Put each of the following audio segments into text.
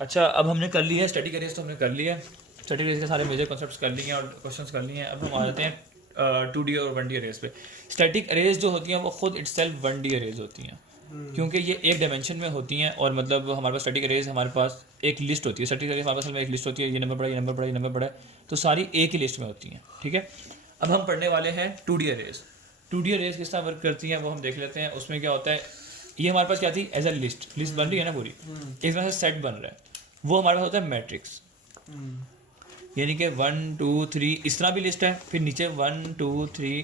अच्छा अब हमने कर लिया है स्टैटिक अरेज, तो हमने कर लिया है स्टैटिक अरेज के सारे मेजर कॉन्सेप्ट्स कर लिए हैं और क्वेश्चंस कर लिए हैं। अब हम आ जाते हैं 2D और 1D अरेज पे। स्टैटिक अरेज जो होती हैं वो खुद इटसेल्फ 1D अरेज होती हैं, क्योंकि ये एक डायमेंशन में होती हैं। और मतलब हमारे पास स्टैटिक अरेज, हमारे पास एक लिस्ट होती है। स्टैटिक अरेज हमारे पास में एक लिस्ट होती है, ये नंबर पड़ा, ये नंबर पड़ा, ये नंबर पड़ा, तो सारी एक ही लिस्ट में होती हैं, ठीक है। अब हम पढ़ने वाले हैं 2D अरेज। 2D अरेज किस तरह वर्क करती हैं वो हम देख लेते हैं। उसमें क्या होता है, ये हमारे पास क्या थी, एज अ लिस्ट बन रही है ना पूरी, एक तरह से सेट बन रहा है। वो हमारे पास होता है मैट्रिक्स, यानी कि 1 2 3 इस तरह भी लिस्ट है, फिर नीचे 1 2 3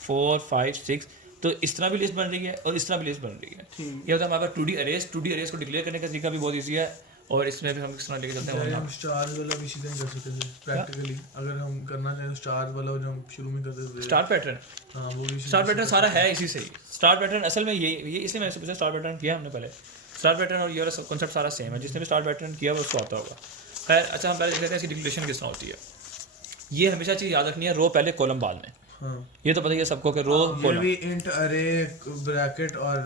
4 5 6, तो इस तरह भी लिस्ट बन रही है और इस तरह भी लिस्ट बन रही है। ये होता है हमारे पास 2D अरेज। 2D अरेज को डिक्लेयर करने का तरीका भी बहुत ईजी है, और इसमें भी हम किस तरह लेके चलते हैं। हम स्टार वाला भी सीधे कर सकते थे प्रैक्टिकली, अगर हम करना चाहें तो स्टार वाला जो हम शुरू में करते थे, स्टार पैटर्न, हाँ वो भी स्टार पैटर्न सारा है इसी से ही। स्टार पैटर्न असल में ये इसलिए मैंने सोचा स्टार पैटर्न किया हमने पहले। स्टार पैटर्न और ये वाला कॉन्सेप्ट सारा सेम है, जिसने भी स्टार पैटर्न किया वो उसको आता होगा। खैर अच्छा, हम पहले देख लेते हैं इसकी डिक्लेरेशन किस तरह होती है। ये हमेशा चीज़ याद रखनी है, रो पहले कॉलम बाद में। हाँ ये तो पता ही है सबको कि रो ये भी इंट अरे ब्रैकेट और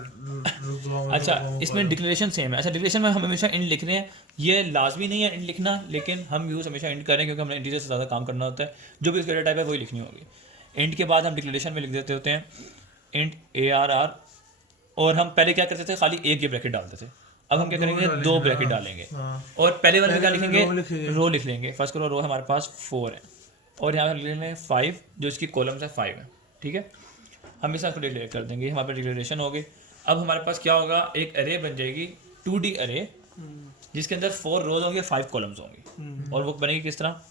अच्छा, इसमें डिक्लेरेशन सेम है। अच्छा, डिक्लेरेशन में हम हमेशा इंट लिख रहे हैं, ये लाजमी नहीं है इंट लिखना, लेकिन हम यूज़ हमेशा इंट करें क्योंकि हमने इंटीजर से ज़्यादा काम करना होता है। जो भी उसका डेटा टाइप है वही लिखनी होगी। इंट के बाद हम डिक्लेरेशन में लिख देते होते हैं इंट ARR, और हम पहले क्या करते थे, खाली एक ये ब्रैकेट डालते थे। अब हम क्या करेंगे, दो ब्रैकेट डालेंगे, और पहले वाले में क्या लिखेंगे, रो लिख लेंगे। फर्स्ट करो रो हमारे पास 4 है, और यहाँ पर लिख लेंगे 5, जो इसकी कॉलम्स है 5 है, ठीक है। हम इस को डिक्लेयर कर देंगे, हमारे पास डिक्लेरेशन हो गई। अब हमारे पास क्या होगा, एक अरे बन जाएगी 2D अरे, जिसके अंदर 4 रोज होंगे, 5 कॉलम्स होंगी। और वो बनेगी किस तरह,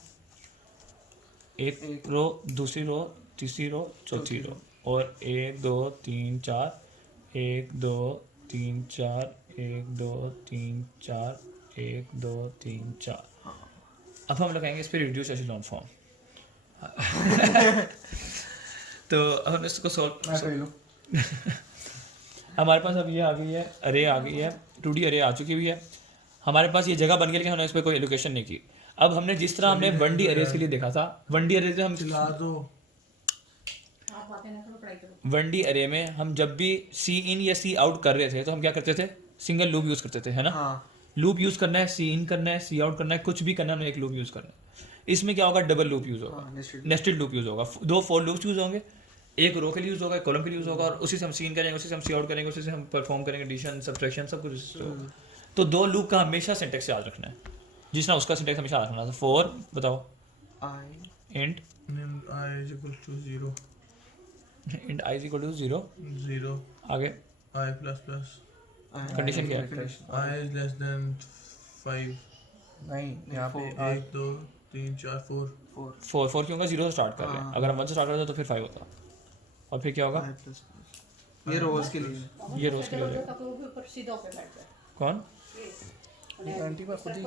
एक रो, दूसरी रो, तीसरी रो, चौथी रो, और 1 2 3 4, 1 2 3 4, 1 2 3 4, 1 2 3 4। अब हम लगाएंगे इस पर रिड्यूस एशेलॉन फॉर्म। तो अब हम इसको सॉल्व हमारे पास अब ये आ गई है, अरे आ गई है, 2D अरे आ चुकी हुई है हमारे पास। ये जगह बन गई, लेकिन हमने इस पर कोई एलोकेशन नहीं की। अब हमने जिस तरह हमने 1D अरेज के लिए देखा था, 1D अरे से हम 1D अरे में हम जब भी सी इन या सी आउट कर रहे थे तो हम क्या करते थे, सिंगल लूप यूज़ करते थे, है ना। लूप यूज़ करना है, सी इन करना है, सी आउट करना है, कुछ भी करना है, हमें एक लूप यूज़ करना है। इसमें क्या होगा, डबल लूप यूज़ होगा, नेस्टेड लूप यूज़ होगा। 2 फॉर लूप्स यूज़ होंगे, एक रो के लिए यूज़ होगा, एक कॉलम के लिए यूज़ होगा, और उसी से हम सीन करेंगे, उसी से हम सी आउट करेंगे, उसी से हम परफॉर्म करेंगे एडिशन, सब्ट्रैक्शन, सब कुछ होगा। तो 2 लूप का हमेशा सिंटेक्स याद रखना है, जिसना उसका सिंटेक्स हमेशा याद रखना है। फॉर बताओ, int I is equal to 0 int i equal to 0 0 आगे I plus plus कंडीशन क्या है, I is less than 5 नहीं यहाँ पे 1 2 3 4 4 4 क्यों होगा, 0 से स्टार्ट कर रहे हैं। अगर हम 1 से स्टार्ट करते तो फिर 5 होता, और फिर क्या होगा, ये रोज के लिए, ये रोज के लिए हो जाएगा। कौन आंटी पर खुद ही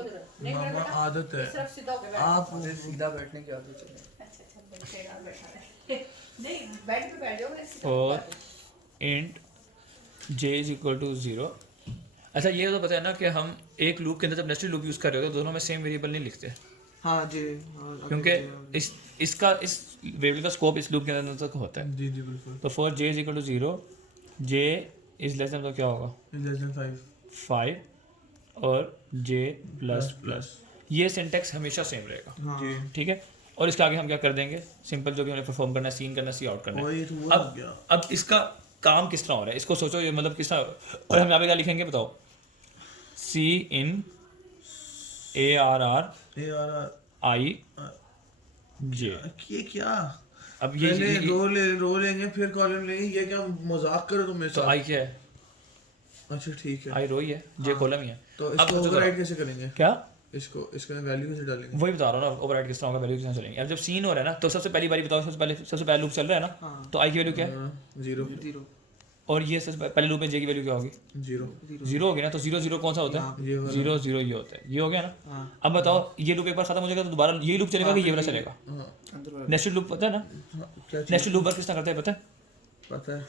मामा आदत है आप सीधा बैठने की आदत है। और int j is equal to 0। अच्छा, ये तो पता है ना कि हम एक लूप के अंदर जब नेस्टेड लूप यूज़ कर रहे हो तो दोनों में सेम वेरिएबल नहीं लिखते, हाँ जी, क्योंकि इस वेरिएबल का स्कोप इस लूप के अंदर तक होता है। जी जी बिल्कुल। तो for j is equal to 0, j is less than, तो क्या होगा, less than 5 और j प्लस प्लस। ये सिंटेक्स हमेशा सेम रहेगा, जी ठीक है। और इसके आगे हम क्या कर देंगे, सिंपल जो भी हमने परफॉर्म करना है, सीन करना, सी आउट करना है। वही तो वो हो गया। अब इसका काम किस तरह हो रहा है, इसको सोचो, ये मतलब किस तरह। और हम यहाँ पे क्या लिखेंगे बताओ, सी इन ARR I J। ये क्या, अब ये पहले रो लेंगे फिर कॉलम लेंगे, ये क्या मजाक करो तुम मेरे तो साथ। I क्या है, अच्छा ठीक है, I रो ही है, J कॉलम ही है। तो इसको ओवरराइड कैसे करेंगे, क्या, इसका वैल्यू कैसे डालेंगे, वही बता रहा हूँ ना, ओवरराइड किस तरह होगा, वैल्यू किस तरह चलेंगे। अब जब सीन हो रहा है ना, तो सबसे पहली बारी बताओ, सबसे पहले लूप चल रहा है ना, तो I की वैल्यू क्या है, 0 और ये सबसे पहले लूप में J की वैल्यू क्या होगी, 0 होगी ना। तो 0 0 कौन सा होता है, 0 0 ये होता है, ये हो गया ना। अब बताओ, ये लूप एक बार खत्म हो जाएगा तो दोबारा यही लूप चलेगा कि ये वाला चलेगा, नेस्टेड लूप पता है ना, नेस्टेड लूप वर्क किस तरह करता है पता है।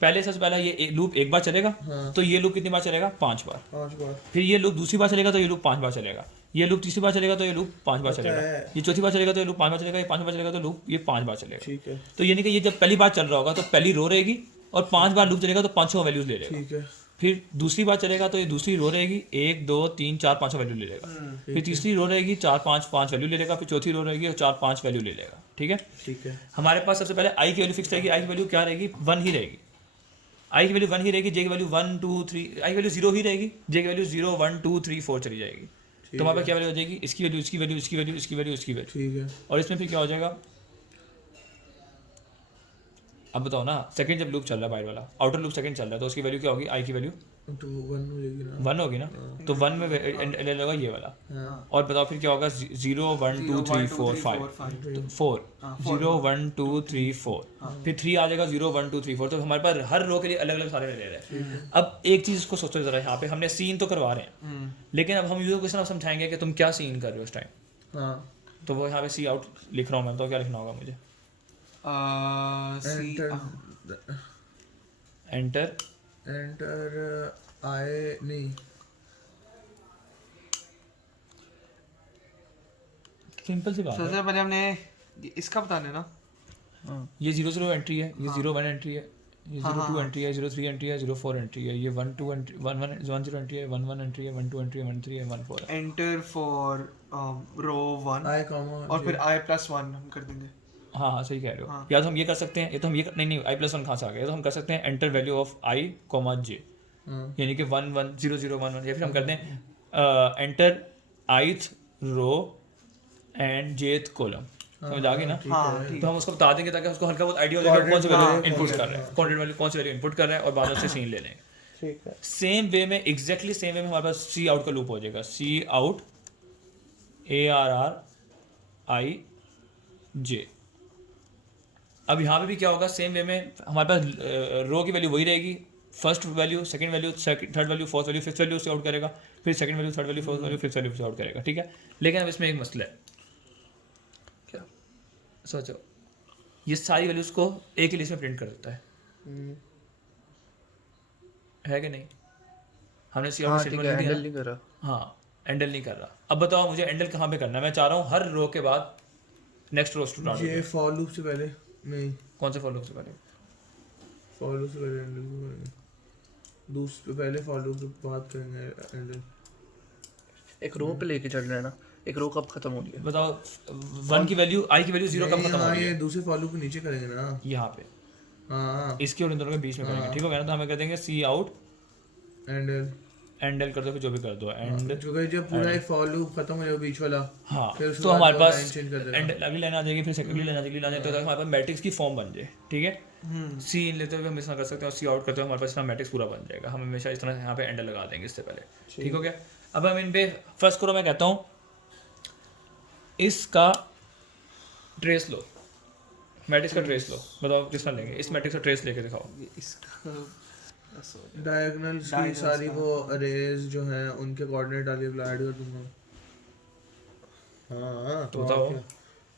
पहले सबसे पहला ये लूप एक बार चलेगा, तो ये लूप कितनी बार चलेगा, 5 बार। फिर ये लूप दूसरी बार चलेगा तो ये लूप 5 बार चलेगा। ये लूप तीसरी बार चलेगा तो ये लूप 5 बार चलेगा। ये चौथी बार चलेगा तो ये लूप 5 बार चलेगा। ये 5 बार चलेगा तो लूप ये 5 बार चलेगा। ठीक है। तो यानी कि ये जब पहली बार चल रहा होगा तो पहली रो रहेगी, और 5 बार लूप चलेगा तो 500 वैल्यूज ले लेगा। ठीक है। फिर दूसरी बार चलेगा तो ये दूसरी रो रहेगी 1 2 3 4 5 वैल्यू ले लेगा। फिर तीसरी रो रहेगी 4 5 5 वैल्यू ले लेगा। फिर चौथी रो रहेगी और 4 5 वैल्यू ले लेगा। ठीक है, ठीक है। हमारे पास सबसे पहले आई की वैल्यू फिक्स रहेगी। आई की वैल्यू क्या रहेगी? 1 ही रहेगी। आई की वैल्यू 1 ही रहेगी। जे की वैल्यू 1 2 3, आई की वैल्यू 0 ही रहेगी। जे की वैल्यू 0 1 2 3 4 चली जाएगी। तो हमारे पास क्या वैल्यू हो जाएगी? इसकी वैल्यू, इसकी वैल्यू, इसकी वैल्यू, इसकी वैल्यू, इसकी वैल्यू। ठीक है। और इसमें फिर क्या हो जाएगा? अब बताओ ना, सेकंड जब लूप चल रहा है बाहर वाला, आउटर लूप सेकंड चल रहा है, तो उसकी वैल्यू क्या होगी? आई की वैल्यू तो 1 हो जाएगी ना। 1 होगी ना। तो 1 में एंड होगा ये वाला। हाँ। और बताओ फिर क्या होगा? 0 1 2 3 4 5 4 0 1 2 3 4 फिर 3 आ जाएगा 0 1 2 3 4। तो हमारे पास हर रो के लिए अलग अलग सारे ले रहे हैं। अब एक चीज़ को सोचो ज़रा, यहाँ पे हमने सीन तो करवा रहे हैं, लेकिन अब हम यूजर को सिर्फ समझाएंगे कि तुम क्या सीन कर रहे हो उस टाइम। हाँ। तो वो यहाँ पे सी आउट लिख रहा हूँ मैं, तो क्या लिखना होगा मुझे? एंटर एंटर आए नहीं, सिंपल सी बात है। सबसे पहले हमने इसका बताना है ना। ये 0 0 एंट्री है, ये 0 1 एंट्री है, ये 0 2 एंट्री है, 0 3 एंट्री है, 0 4 एंट्री है, ये 1 2 एंट्री 1 1 1 0 एंट्री है, 1 1 एंट्री है, 1 2 एंट्री है, 1 3 है, 1 4 है। Enter for row 1 I comma और फिर i+1 हम कर देंगे। हाँ हाँ सही कह रहे हो। या तो हम ये कर सकते हैं, या तो हम ये नहीं नहीं i+1 कहाँ से आ गया? या तो हम कर सकते हैं enter value of i comma j, यानी कि 1 1 0 0 1 1। या फिर हम करते हैं enter ith row and jth column. समझ आ गई ना? हाँ, तो हम उसको बता देंगे ताकि उसको हल्का बहुत आइडिया हो जाए कौन सी वैल्यू इनपुट कर रहा है, कॉर्डिनेट वैल्यू कौन सी वैल्यू इनपुट कर रहा है, और बाद में उससे सीन ले लेंगे। ठीक है। सेम वे में, एग्जैक्टली सेम वे में हमारे पास सी आउट का लूप हो जाएगा। सी आउट ARR IJ। अब यहाँ पे भी क्या होगा? सेम वे में हमारे पास रो की वैल्यू वही रहेगी। First value, second value, third value, fourth value, fifth value से आउट करेगा। फिर second value, third value, fourth value, fifth value से आउट करेगा। ठीक है, लेकिन अब इसमें एक मसला है। क्या? सोचो, ये सारी वैल्यूज को एक ही लिस्ट में प्रिंट कर देता है कि नहीं? हमने सी आउट स्टेटमेंट लिख दिया नहीं कर रहा। हाँ, एंडल नहीं कर रहा। अब बताओ मुझे एंडल कहाँ पे करना है? मैं चाह रहा हूँ हर रो के बाद नेक्स्ट रो स्टार्ट हो ये जाए। फॉर लूप से पहले नहीं, कौन से फॉर लूप से पहले? फॉर लूप से पहले एंडल को करेंगे। दूसरे पहले फॉर लूप के बाद करेंगे एंडल। एक रो पे लेके चल रहा है ना, एक रो कब खत्म हो गया? बताओ 1 की वैल्यू, आई की वैल्यू 0 कब खत्म हो रही ये है? दूसरे फॉर लूप के नीचे करेंगे ना। यहाँ पे हाँ इसके और इन दोनों के बीच में करेंगे। ठीक हो गया ना? तो हमें कर देंगे सी आउट एंडल एंडल कर दो, फिर जो भी कर दो एंड। क्योंकि जब पूरा एक फॉर लूप खत्म हो जाए बीच वाला, हाँ, फिर उसके तो बाद हमारे वो पास लाइन चेंज कर देगा। एंड अगली लाइन आ जाएगी, फिर सेकंड लाइन आ जाएगी, लाइन तो हमारे पास मैट्रिक्स की फॉर्म बन जाए। ठीक है, सी इन लेते हुए हम इतना कर सकते हैं और सी आउट करते हुए हमारे पास इतना मैट्रिक्स पूरा बन जाएगा। हम हमेशा इस तरह यहाँ पे एंडल लगा देंगे इससे पहले। ठीक हो गया? अब हम इन पे फर्स्ट करो, मैं कहता हूँ इसका ट्रेस लो, मैट्रिक्स का ट्रेस लो। बताओ किस तरह लेंगे? इस मैट्रिक्स का ट्रेस लेके दिखाओ। इसका डायगोनल्स की सारी वो अरेज जो हैं उनके कोऑर्डिनेट डाल के ऐड कर दूंगा। हाँ तो बताओ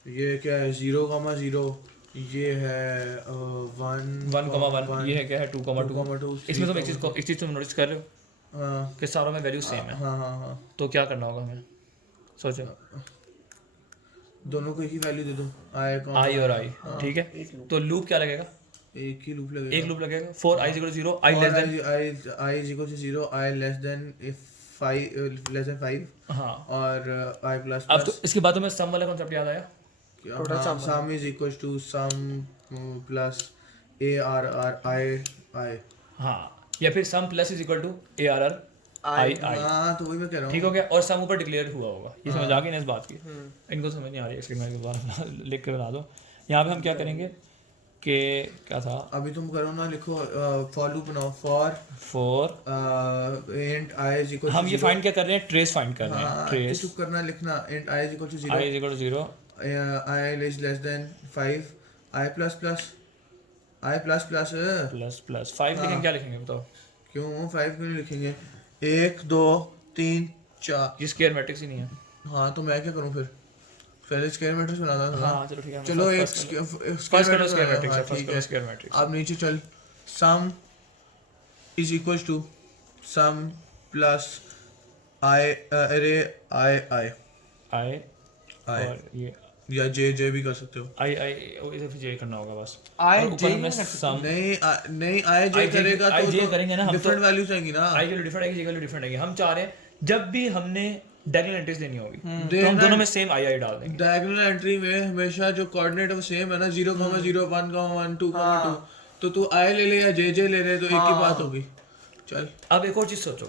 ये क्या है? 0,0, ये है 1,1, ये है क्या है 2,2। इसमें तुम एक चीज़ तुम नोटिस कर रहे हो हाँ कि सारों में वैल्यू सेम है। हाँ हाँ हाँ, तो क्या करना होगा हमें? सोचो, दोनों को एक ही वैल्यू दे दो, आई और आई। ठीक है, तो लूप क्या लगेगा? एक ही लूप लगेगा। एक लूप लगेगा for i = 0, i less than I is equal to 0, I less than if 5 हाँ। और I plus अब तो इसके बाद में सम वाला कॉन्सेप्ट याद आया। Total sum sum is equal to sum plus ARR I। हाँ, या फिर sum plus is equal to ARR I। हाँ तो वही मैं कह रहा हूँ। ठीक हो गया? और सम ऊपर डिक्लेयर हुआ होगा। ये समझ आ गई ना इस बात की? इनको समझ नहीं आ रही है, इसलिए मैं दोबारा लिख कर बता दो। यहाँ पे हम क्या करेंगे कि क्या था? अभी तुम करो ना, लिखो फॉर लूप बनाओ, for int I is equal to हम ये 0। फाइंड क्या कर रहे हैं? ट्रेस फाइंड कर रहे हैं। हाँ, ट्रेस चुप करना, लिखना int I is equal to 0, i = 0, I is less than 5, I plus plus plus 5 लिखेंगे। क्या लिखेंगे बताओ? क्यों 5 क्यों नहीं लिखेंगे? 1 2 3 4। ये स्क्वायर मैट्रिक्स ही नहीं है। हाँ तो मैं क्या करूँ फिर? पहले स्क्वायर मैट्रिक्स बनाता था। हाँ चलो ठीक है, चलो एक फर्स्ट करो स्क्वायर मैट्रिक्स है, फर्स्ट करो स्क्वायर मैट्रिक्स। अब नीचे चल, sum is equal to sum plus I अरे आई और ये या जे भी कर सकते हो। आई इसे फिर जे करना होगा बस। I, और ऊपर J हमने नहीं सम नहीं आई जे करेगा आई जे तो करेंगे ना हम, डिफरेंट तो वैल्यूज आएंगी ना। आई की वैल्यू डिफरेंट आएगी, जे की वैल्यू डिफरेंट आएगी। हम चाह रहे हैं जब भी हमने डायगोनल एंट्रीज देनी होगी तो हम दोनों में सेम आई डाल देंगे। डायगोनल एंट्री में हमेशा जो कोऑर्डिनेट है वो सेम है ना, 0,0 1,1 2,2। तो तू आई ले ले या जे ले ले तो एक ही बात होगी। चल अब एक और चीज सोचो,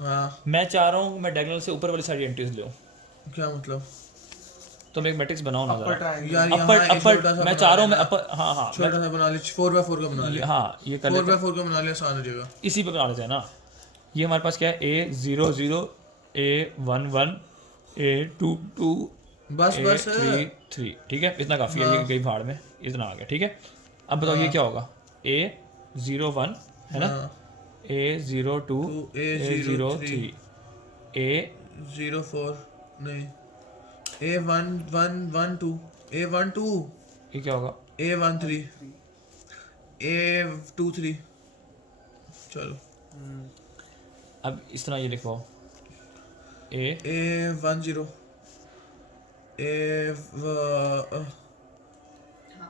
हाँ मैं चाह रहा हूँ मैं डायगोनल से ऊपर वाली सारी एंट्रीज लूँ, क्या मतलब? तुम एक मैट्रिक्स बनाओ ना जरा। यार अपर यहाँ एक छोटा अपर सा मैं चाह रहा हूँ, मैं अपर, हाँ हाँ छोटा सा बना ले, 4x4 का बना ले। हाँ ये कर लेते हैं, 4x4 का बना ले, आसान हो जाएगा। इसी पे बना लेते हैं ना। ये हमारे पास क्या है, A00 A11 A22 बस A33, ठीक है इतना काफ़ी है, ये गई भाड़ में, इतना आ गया, ठीक है। अब बताओ ये क्या होगा, A01 है ना, A02 A03 A04 नहीं A112 A12 ये क्या होगा, A13 A23। चलो अब इस तरह ये लिखवाओ A10 A हाँ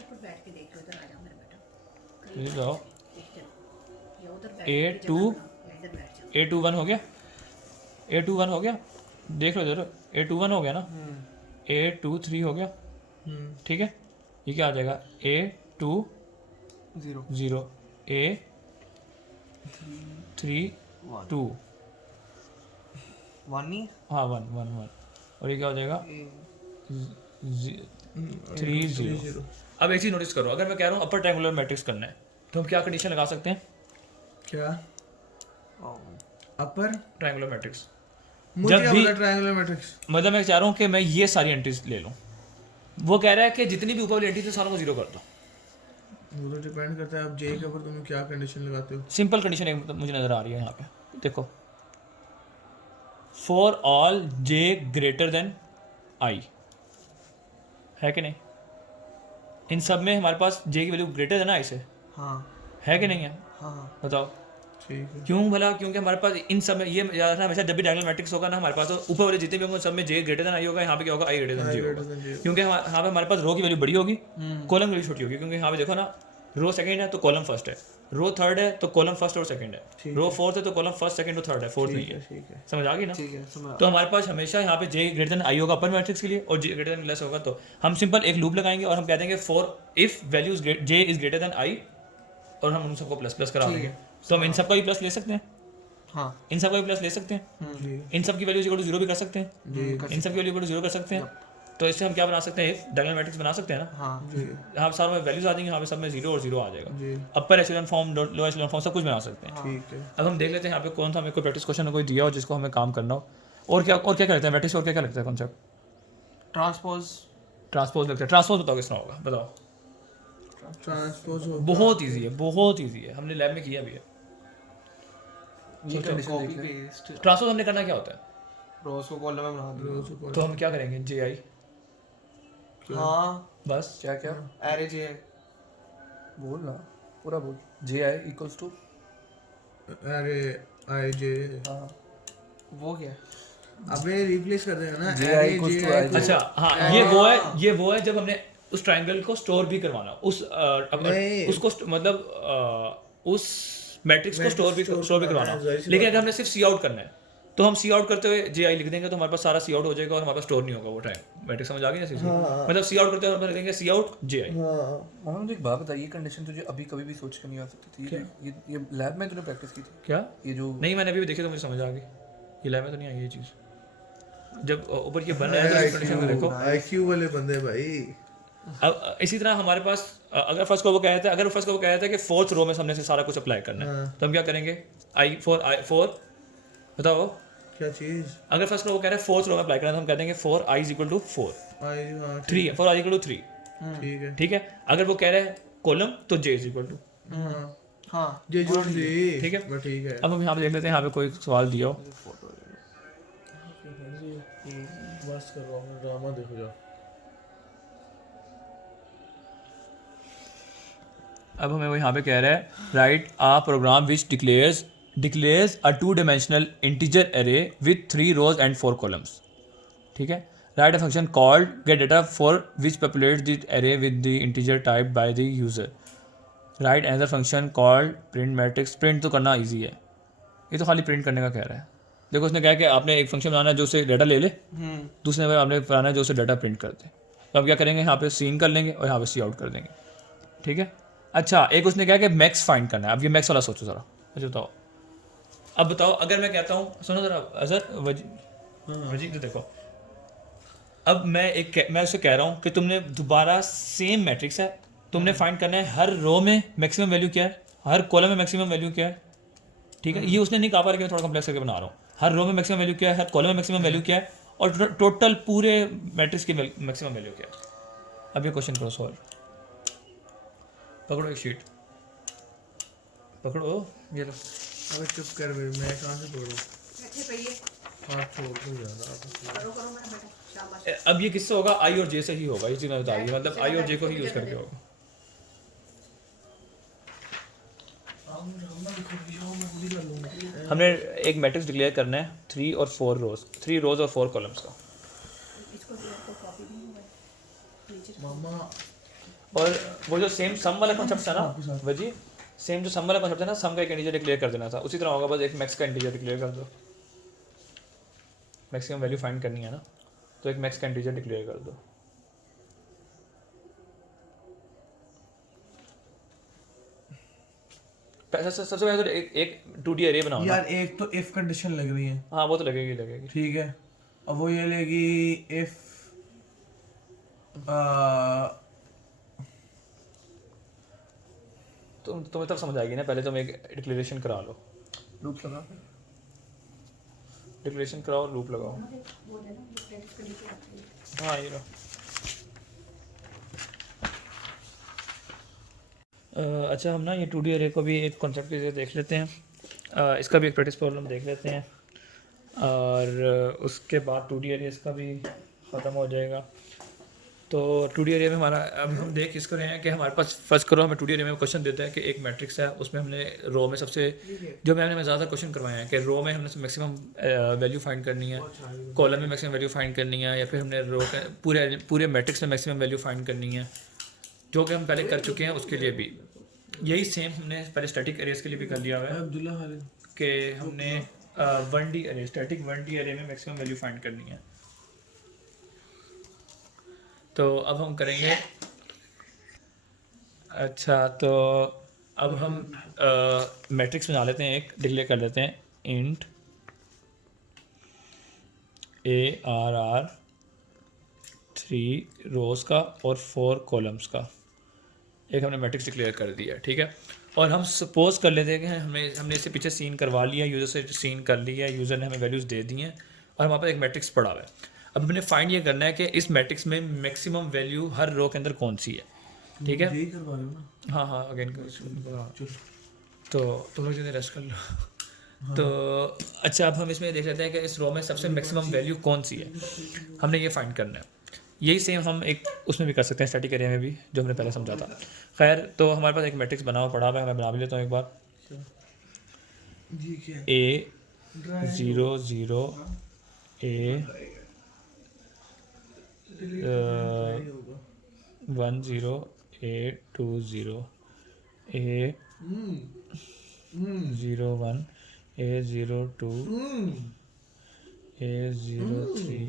ऊपर बैठ के देख लो, इधर आ जाओ मेरा बेटा, ये जाओ देख चलो ये उधर बैठ A2 इधर बैठ जाओ। A21 हो गया, A21 हो गया, देख लो इधर, A21 हो गया ना, A23 हो गया, ठीक है। ये क्या आ जाएगा, A20 A32 वन ही हाँ 1 और ये क्या हो जाएगा 30। अब एक चीज नोटिस करो, अगर मैं कह रहा हूँ अपर ट्रायंगुलर मैट्रिक्स करना है तो हम क्या कंडीशन लगा सकते हैं, क्या अपर ट्रायंगुलर मैट्रिक्स। मुझे जब क्या भी- पता ट्रायंगुलर मैट्रिक्स? मतलब मैं चाह रहा हूँ कि मैं ये सारी एंट्रीज ले लूँ, वो कह रहा है कि जितनी भी ऊपर वाली एंट्रीज है सारों को जीरो कर दो। वो तो डिपेंड करता है अब जे के ऊपर तुम क्या कंडीशन लगाते हो। सिंपल कंडीशन एक मुझे नजर आ रही है यहाँ पे, देखो, for all J greater than I, है कि नहीं, इन सब में हमारे पास जे की वैल्यू ग्रेटर देन आई से हाँ है कि नहीं है, हाँ बताओ ठीक है। क्यों भला, क्योंकि हमारे पास इन सब में ये याद रखना हमेशा, जब भी डायगोनल मैट्रिक्स होगा ना हमारे पास, तो ऊपर वाले जितने भी होंगे सब में जे ग्रेटर देन आई होगा, यहाँ पे क्या होगा आई ग्रेटर देन जे होगा, क्योंकि यहाँ पे हमारे पास रो की वैल्यू बड़ी होगी, कॉलम की वैल्यू छोटी होगी, क्योंकि यहाँ पे देखो ना, रो सेकंड है तो कॉलम फर्स्ट है, रो थर्ड है तो कॉलम फर्स्ट और सेकंड है, रो फोर्थ है तो कॉलम फर्स्ट सेकंड और थर्ड है, फोर्थ नहीं है, ठीक है समझ आ गई ना। ठीक है समझ। तो हमारे पास हमेशा यहाँ पे जे ग्रेटर देन आई होगा अपर मैट्रिक्स के लिए, और जे ग्रेटर देन लेस होगा, तो हम सिंपल एक लूप लगाएंगे और हम कह देंगे for if values J is greater than I, और हम उन सबको प्लस प्लस करा देंगे, तो हम इन सब का भी प्लस ले सकते हैं, हाँ इन सब का भी प्लस ले सकते हैं, जी इन सब की वैल्यू इक्वल टू जीरो भी कर सकते हैं, जी इन सब की वैल्यू इक्वल टू जीरो कर सकते हैं, तो इससे हम क्या बना सकते हैं, एक डायगोनल मैट्रिक्स बना सकते हैं ना। हाँ जी यहाँ सारों में वैल्यूज आ जाएंगी, यहाँ पे सब में जीरो और जीरो आ जाएगा, जी अपर echelon form lower echelon form सब कुछ बना सकते हैं। ठीक है। अब हम देख लेते हैं यहाँ पे कौन सा हमें कोई प्रैक्टिस क्वेश्चन कोई दिया हो जिसको हमें काम करना हो, और क्या लगता है मैट्रिक्स, और क्या लगता है कॉन्सेप्ट, ट्रांसपोज ट्रांसपोज लगता है, ट्रांसपोज बताओ किस तरह होगा, बताओ। ट्रांसपोज बहुत ईजी है, बहुत ईजी है, हमने लैब में किया भी है। ये कंडीशन कॉपी देख ले। पेस्ट ट्रांसपोज हमने करना क्या होता है, रोज को कॉलम में बना दिया। तो हम क्या करेंगे, जे आई हाँ बस, क्या क्या एरे जे बोल ना पूरा बोल। जे आई इक्वल्स टू अरे आई जे हाँ वो क्या है? अबे रिप्लेस कर देगा ना Ji अरे equals to Ji I. को- अच्छा हाँ, ये वो है जब हमने उस ट्रायंगल को स्टोर भी करवाना, उस नहीं। उसको मतलब उस मैट्रिक्स को स्टोर भी करवाना, करवाना, जाहिर सी लेकिन अगर हमने सिर्फ सी आउट करना है तो हम सी आउट करते हुए जे आई लिख देंगे, तो हमारे पास सारा सी आउट हो जाएगा और हमारे पास स्टोर नहीं होगा वो टाइम, मैट्रिक्स समझ आ गई ना चीज़, मतलब सी आउट करते हुए हम लिखेंगे सी आउट जे आई। हाँ मुझे एक बात बता, ये कंडीशन तुझे अभी कभी भी सोच के नहीं आ सकती थी, ये लैब में तूने प्रैक्टिस की थी क्या ये जो नहीं, मैंने अभी भी देखी तो मुझे समझ आ गई, ये लाइव में तो नहीं आई ये चीज़, जब ऊपर ये बन रहा है तो इस कंडीशन में देखो। आईक्यू वाले बंदे भाई। अब इसी तरह हमारे पास अगर फर्स्ट को वो कहता है, कि फोर्थ रो में हमने से सारा कुछ अप्लाई करना है, तो हम क्या करेंगे, आई फोर बताओ, क्या चीज? अगर फर्स्ट को वो कह रहा है फोर्थ रो में अप्लाई करना है तो हम कह देंगे for I is equal to 4 I हाँ 3 फॉर आई इक्वल टू 3, ठीक है। ठीक है। अगर वो कह रहा है कॉलम तो जे इज इक्वल टू, हाँ हाँ जे जोड़ ली ठीक है। बस ठीक है। अब हम यहाँ पे देख लेते हैं, यहाँ पे कोई सवाल दिया हो, बस कर रहा हूँ, ड्रामा देखो जाओ। अब हमें वो यहाँ पे कह रहा है write a program which declares a 2 dimensional integer array with 3 rows and 4 columns, ठीक है। Write a function called get data for which populates the array with the integer typed by the user. Write another function called print matrix. Print तो करना easy है, ये तो खाली print करने का कह रहा है. देखो उसने कहा कि आपने एक फंक्शन बनाना है जो उससे डाटा ले ले, दूसरे में आपने बनाना है जो उससे डाटा प्रिंट कर दे. तो अब क्या करेंगे, यहाँ पे सीन कर लेंगे और यहाँ पे सी आउट कर देंगे. ठीक है. अच्छा, एक उसने कहा कि मैक्स फाइंड करना है. अब ये मैक्स वाला सोचो ज़रा. अच्छा बताओ, अब बताओ अगर मैं कहता हूँ, सुनो ज़रा अजहर वजी तो देखो, अब मैं उससे कह रहा हूँ कि तुमने दोबारा सेम मैट्रिक्स है, तुमने फाइंड करना है हर रो में मैक्सिमम वैल्यू क्या है, हर कॉलम में मैक्सिमम वैल्यू क्या है. ठीक है, ये उसने नहीं कहा पर मैं थोड़ा कॉम्प्लेक्स करके बना रहा हूँ. हर रो में मैक्सिमम वैल्यू क्या है, हर कॉलम में मैक्सिमम वैल्यू क्या है, और टोटल पूरे मैट्रिक्स की मैक्सिमम वैल्यू क्या है. अब ये क्वेश्चन करो सॉल्व. पकड़ो एक शीट, पकड़ो ये लो. अबे चुप कर बे, मैं कहाँ से पकड़ूं? बैठे पइए, हाथ छोड़ दो ज़्यादा. करो करो मेरा बेटा, शाबाश. अब ये किससे होगा, आई और जे से ही होगा. ये चीज़ मैं बता दी, मतलब आई और जे को ही यूज़ करके होगा. हमने एक मैट्रिक्स डिक्लेयर करना है 3 और 4 रोज और 4 कॉलम्स का. इसको भी आपको कॉपी नहीं हुआ है. मामा और वो जो सेम सम वाला कॉन्सेप्ट था ना वजी, सेम जो सम वाला कॉन्सेप्ट है ना, सम का एक इंटीजर डिक्लेयर कर देना था, उसी तरह होगा, बस एक मैक्स का इंटीजर डिक्लेयर कर दो. मैक्सिमम वैल्यू फाइंड करनी है ना, तो एक मैक्स का इंटीजर डिक्लेयर कर दो. सबसे पहले तो एक 2D अरे बनाओ ना. यार एक तो इफ कंडीशन लग रही है. हाँ वो तो लगेगी. ठीक है, अब वो ये लेगी इफ तुम्हें तब समझ आएगी ना, पहले तुम एक डिक्लेरेशन करा लो. लूप लगा डिक्लेरेशन कराओ, लूप लगाओ. वो है ना, वो क्रेडिट कर लीजिए आप. हाँ ये लो. अच्छा, हम ना ये 2D अरे को भी एक कॉन्सेप्ट के देख लेते हैं. इसका भी एक प्रैक्टिस प्रॉब्लम देख लेते हैं, और उसके बाद 2D अरे इसका भी ख़त्म हो जाएगा. तो 2D अरे में हमारा अब हम देख इसको रहे हैं कि हमारे पास फर्स्ट करो हमें 2D अरे में क्वेश्चन देता है कि एक मैट्रिक्स है, उसमें हमने रो में सबसे जो मैंने ज़्यादा क्वेश्चन करवाए हैं कि रो में हमने मैक्सिमम वैल्यू फाइंड करनी है, कॉलम में मैक्सिमम वैल्यू फाइंड करनी है, या फिर हमने रो के पूरे मैट्रिक्स में मैक्सिमम वैल्यू फाइंड करनी है, जो कि हम पहले कर चुके हैं. उसके लिए भी यही सेम हमने पहले स्टैटिक अरेज के लिए भी कर लिया हुआ है अब्दुल्ला खालिद कि हमने 1D अरे, स्टैटिक 1D अरे में मैक्सिमम वैल्यू फाइंड करनी है. तो अब हम करेंगे. अच्छा, तो अब हम मैट्रिक्स बना लेते हैं, एक डिक्लेयर कर लेते हैं इंट ARR 3 रोज का और 4 कॉलम्स का एक हमने मैट्रिक्स डिक्लेयर कर दिया. ठीक है, और हम सपोज कर लेते हैं कि हमने इससे पीछे सीन करवा लिया, यूज़र से सीन कर लिया, यूज़र ने हमें वैल्यूज़ दे दी हैं, और हमारे पास एक मैट्रिक्स पड़ा हुआ है. अब हमने फाइंड ये करना है कि इस मैट्रिक्स में मैक्सिमम वैल्यू हर रो के अंदर कौन सी है. ठीक है, यही करवा रहे हो ना. हाँ अगेन तो तुम लोग रेस्ट कर लो. तो अच्छा, अब हम इसमें देख लेते हैं कि इस रो में सबसे मैक्सिमम वैल्यू कौन सी है, हमने ये फाइंड करना है. यही सेम हम एक उसमें भी कर सकते हैं, स्टैटिक एरिया में भी, जो हमने पहले समझा था. खैर, तो हमारे पास एक मैट्रिक्स बना हुआ पड़ा हुआ है, मैं बना भी लेता हूँ एक बार. जी क्या A 0 0 A 1 0 A 2 0 A 0 1 A 0 2 A 0 3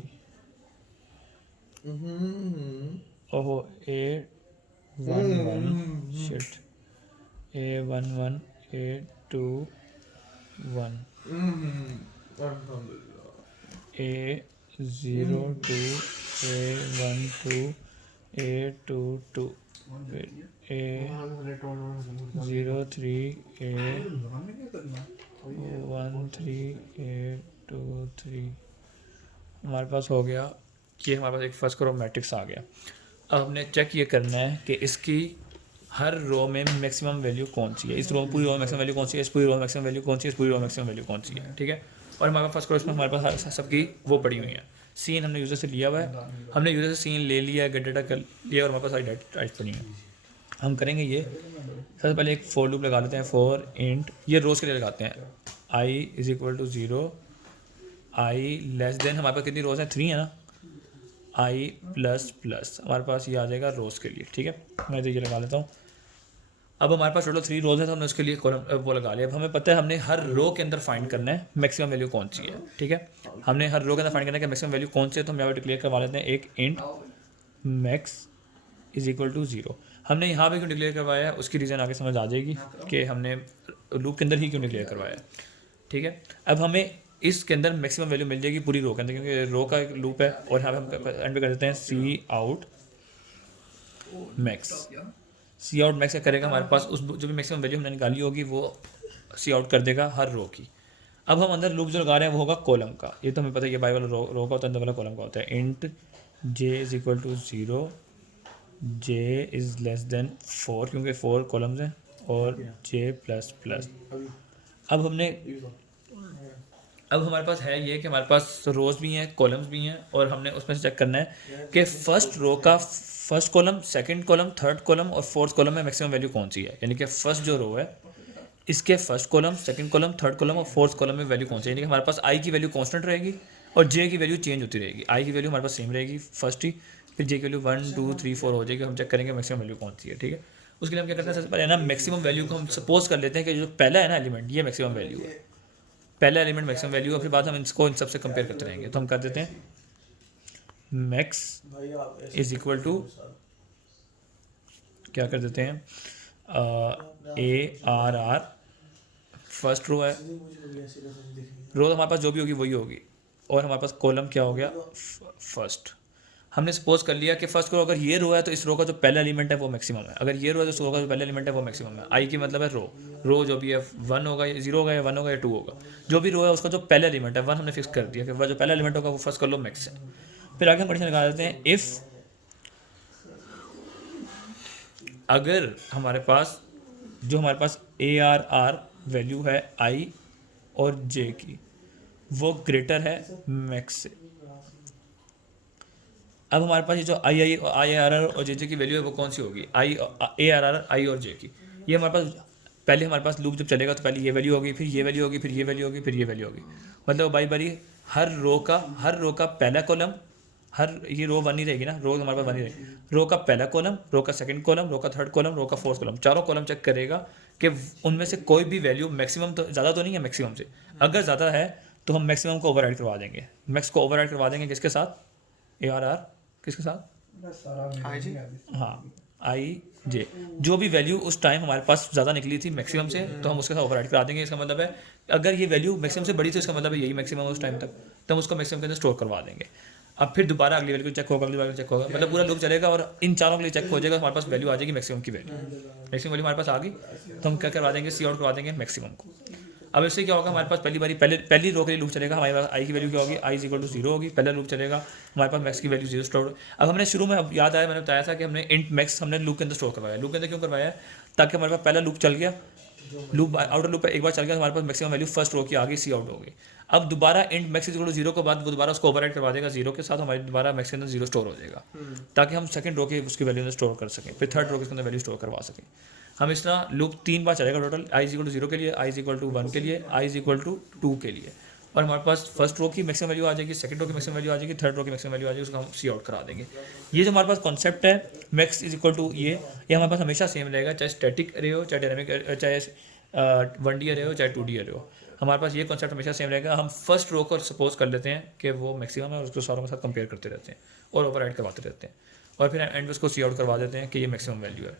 ओहो A 1 1 shit A 1 1 A 2 1 A 0 2 A 1 2 A 2 2 A 0 3 A 1 3 A 2 3. हमारे पास हो गया, ये हमारे पास एक फर्स्ट करो मैट्रिक्स आ गया. अब हमने चेक ये करना है कि इसकी हर रो में मैक्सिमम वैल्यू कौन सी है, इस रो पूरी रो में मैक्सिमम वैल्यू कौन सी है, इस पूरी रो में मैक्सिमम वैल्यू कौन सी है, इस पूरी रो में मैक्सिमम वैल्यू कौन सी है. ठीक है, और हमारे फर्स्ट करो इसमें हमारे पास सबकी वो पड़ी हुई है. सीन हमने यूज़र से लिया हुआ है, हमने यूज़र से सीन ले लिया, गेट डाटा कर लिया, और हमारे पास सारी डाटा टाइप पड़ी है. हम करेंगे ये, सबसे पहले एक फॉर लूप लगा लेते हैं. फॉर इंट, ये रोज़ के लिए लगाते हैं, i = 0 i <, हमारे पास कितनी रोज़ हैं, 3 है ना. आई प्लस प्लस हमारे पास ये आ जाएगा रोज़ के लिए, ठीक है। मैं तो ये लगा लेता हूँ। अब हमारे पास टोटल 3 रोज़ है तो हमने उसके लिए कॉलम वो लगा लिया। अब हमें पता है हमने हर रो के अंदर फाइंड करना है मैक्सिमम वैल्यू कौन सी है, ठीक है। हमने हर रो के अंदर फाइंड करना है कि मैक्सिमम वैल्यू कौन सी है, तो हम यहाँ पर डिक्लेयर करवा लेते हैं एक int max is equal to 0। हमने यहाँ पे क्यों डिक्लेयर करवाया है उसकी रीज़न आगे समझ आ जाएगी कि हमने लूप के अंदर ही क्यों डिक्लेयर करवाया है, ठीक है। अब हमें इसके अंदर मैक्सिमम वैल्यू मिल जाएगी पूरी रो के अंदर, क्योंकि रो का एक लूप है। और यहाँ पे हम एंड पे कर देते हैं सी आउट मैक्स। सी आउट मैक्स क्या करेगा, हमारे पास उस जो भी मैक्सिमम वैल्यू हमने निकाली होगी वो सी आउट कर देगा हर रो की। अब हम अंदर लूप जो लगा रहे हैं वो होगा कॉलम का। ये तो हमें पता है ये बाई वाला रो का होता है, अंदर वाला कॉलम का होता है। Int J is equal to 0, J is less than 4 क्योंकि 4 कॉलम्स हैं, और जे प्लस प्लस। अब हमारे पास है ये कि हमारे पास रोज़ भी हैं कॉलम्स भी हैं, और हमने उसमें से चेक करना है कि फर्स्ट रो का first column, second column, third column और फोर्थ कॉलम में मैक्सिमम वैल्यू कौन सी है। यानी कि फर्स्ट जो रो है इसके first column, second column, third column और फोर्थ कॉलम में वैल्यू कौन सी है। यानी कि हमारे पास आई की वैल्यू कांस्टेंट रहेगी और जे की वैल्यू चेंज होती रहेगी। आई की वैल्यू हमारे पास सेम रहेगी फर्स्ट ही, फिर जे की वैल्यू 1 2 3 4 हो जाएगी। हम चेक करेंगे मैक्सिमम वैल्यू कौन सी है, ठीक है। उसके लिए हम क्या करते हैं, सबसे पहले ना मैक्सिमम वैल्यू को हम सपोज कर लेते हैं कि जो पहला है ना एलिमेंट ये मैक्सिमम वैल्यू है, पहला एलिमेंट मैक्सिमम वैल्यू है। फिर बाद हम इसको इन सबसे कंपेयर करते रहेंगे। तो हम कर देते हैं मैक्स इज इक्वल टू क्या कर देते हैं A R R, first row है, रो हमारे पास जो भी होगी वही होगी, और हमारे पास कॉलम क्या हो गया फर्स्ट। हमने सपोज कर लिया कि फर्स्ट रो अगर ये रो है तो इस रो का जो पहला एलिमेंट है वो मैक्सिमम है, अगर ये रो है तो इस रो का जो पहला एलिमेंट है वो मैक्सिमम है। आई की मतलब है रो जो भी है 1 होगा या 0 होगा या 1 होगा या 2 होगा, जो भी रो है उसका जो पहला एलिमेंट है 1 हमने फिक्स कर दिया कि वह जो पहला एलिमेंट होगा वो फर्स्ट कर लो मैक्स है। फिर आगे हम कंडीशन लगा देते हैं इफ़ अगर हमारे पास ए आर आर वैल्यू है आई और जे की वो ग्रेटर है मैक्स से। अब हमारे पास ये जो आई आर आर और जे की वैल्यू है वो कौन सी होगी, ए आर आर आई और जे की। ये हमारे पास लूप जब चलेगा तो पहले ये वैल्यू होगी, फिर ये वैल्यू होगी, फिर ये वैल्यू होगी, फिर ये वैल्यू होगी। मतलब बारी बारी हर रो का पहला कॉलम, हर ये रो 1 ही रहेगी ना, रो हमारे पास 1 ही रहेगी। रो का पहला कॉलम, रो का सेकंड कॉलम, रो का थर्ड कॉलम, रो का फोर्थ कॉलम, चारों कॉलम चेक करेगा कि उनमें से कोई भी वैल्यू मैक्सिमम तो ज़्यादा तो नहीं है मैक्सिमम से। अगर ज़्यादा है तो हम मैक्सिमम को ओवरराइड करवा देंगे, मैक्स को ओवरराइड करवा देंगे किसके साथ, ए आर आर किसके साथ, हाँ आई जे। जो भी वैल्यू उस टाइम हमारे पास ज़्यादा निकली थी मैक्सिमम से तो हम उसके साथ ओवरराइड करा देंगे। इसका मतलब है अगर ये वैल्यू मैक्सिमम से बड़ी थी इसका मतलब है यही मैक्सिमम है उस टाइम तक, तो हम उसको मैक्सिमम के अंदर स्टोर करवा देंगे। अब फिर दोबारा अगली वैल्यू चेक होगा, अगली वैल्यू चेक होगा, मतलब पूरा लूप चलेगा और इन चारों के लिए चेक हो जाएगा। हमारे पास वैल्यू आ जाएगी मैक्सिमम की वैल्यू हमारे पास आ गई तो हम क्या करवा देंगे, सी आउट करवा देंगे मैक्सिमम को। अब इससे क्या होगा, हमारे पास पहली रो के लिए लूप चलेगा, हमारे पास आई की वैल्यू क्या होगी, आई इज इक्वल टू 0 होगी, पहला लूप चलेगा, हमारे पास मैक्स की वैल्यू 0 स्टोर। अब हमने शुरू में याद आया मैंने बताया था कि हमने इंट मैक्स हमने लूप के अंदर स्टोर करवाया। लूप के अंदर क्यों करवाया, ताकि हमारे पास पहला लूप चल गया, लूप आउटर लूप एक बार चल गया, हमारे पास मैक्सिमम वैल्यू फर्स्ट रो की आ गई, सी आउट हो गई। अब दोबारा इंट मैक्स इक्वल टू 0 के बाद वो दोबारा उसको ओवरराइड करवा देगा 0 के साथ, हमारी दोबारा मैक्स के अंदर 0 स्टोर हो जाएगा, ताकि हम सेकंड रो की उसकी वैल्यू अंदर स्टोर कर सकें, फिर थर्ड रो के अंदर वैल्यू स्टोर करवा सकें। हम इस तरह लूप 3 बार चलेगा total, I is equal to 0 के लिए, आई इज इक्वल टू 1 के लिए, आई इज इक्वल टू 2 के लिए, और हमारे पास फर्स्ट रो की मैक्सिमम वैल्यू आ जाएगी, सेकंड रो की मैक्सिमम वैल्यू आ जाएगी, थर्ड रो की मैक्सिमम वैल्यू आ जाएगी, उसको हम सी आउट करा देंगे। ये जो हमारे पास कॉन्सेप्ट है मैक्स इज इक्वल टू ये हमारे पास हमेशा सेम रहेगा, चाहे स्टैटिक अरे हो, चाहे डायनेमिक, चाहे 1D अरे हो, चाहे 2D अरे हो, हमारे पास ये कॉन्सेप्ट हमेशा सेम रहेगा। हम फर्स्ट रो को सपोज कर लेते हैं कि वो मैक्सिमम है और उसको सारों के साथ कंपेयर करते रहते हैं और ओवरराइड करवाते रहते हैं, और फिर एंड में उसको सी आउट करवा देते हैं कि ये मैक्सिमम वैल्यू है।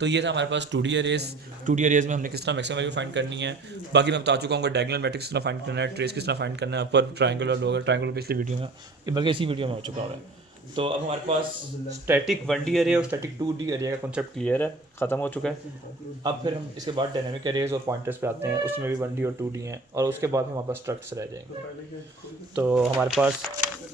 तो ये था हमारे पास 2D अरेज में हमने किस तरह मैक्सिमम वैल्यू फाइंड करनी है। बाकी मैं बता चुका हूँ डायगोनल मैट्रिक्स किस तरह फाइंड करना है, ट्रेस किस तरह फाइंड करना है, अपर ट्रायंगल और लोअर ट्रायंगल पिछली वीडियो में, बल्कि इसी वीडियो में हो चुका है। तो अब हमारे पास स्टैटिक 1D अरे और स्टैटिक 2D अरे का कॉन्सेप्ट क्लियर है, ख़त्म हो चुका है। अब फिर हम इसके बाद डायनामिक अरेज और पॉइंटर्स पे आते हैं, उसमें भी 1D और 2D हैं, और उसके बाद हमारे पास स्ट्रक्ट्स रह जाएंगे। तो हमारे पास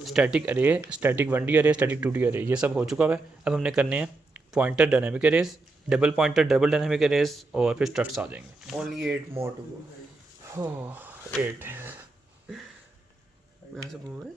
स्टैटिक अरे, स्टैटिक 1D अरे, स्टैटिक 2D अरे ये सब हो चुका है। अब हमने करने हैं pointer dynamic arrays, double pointer double dynamic arrays, और फिर स्ट्रक्ट्स आ जाएंगे। Only 8 more to go. 8 ऐसा बोल रहे हैं?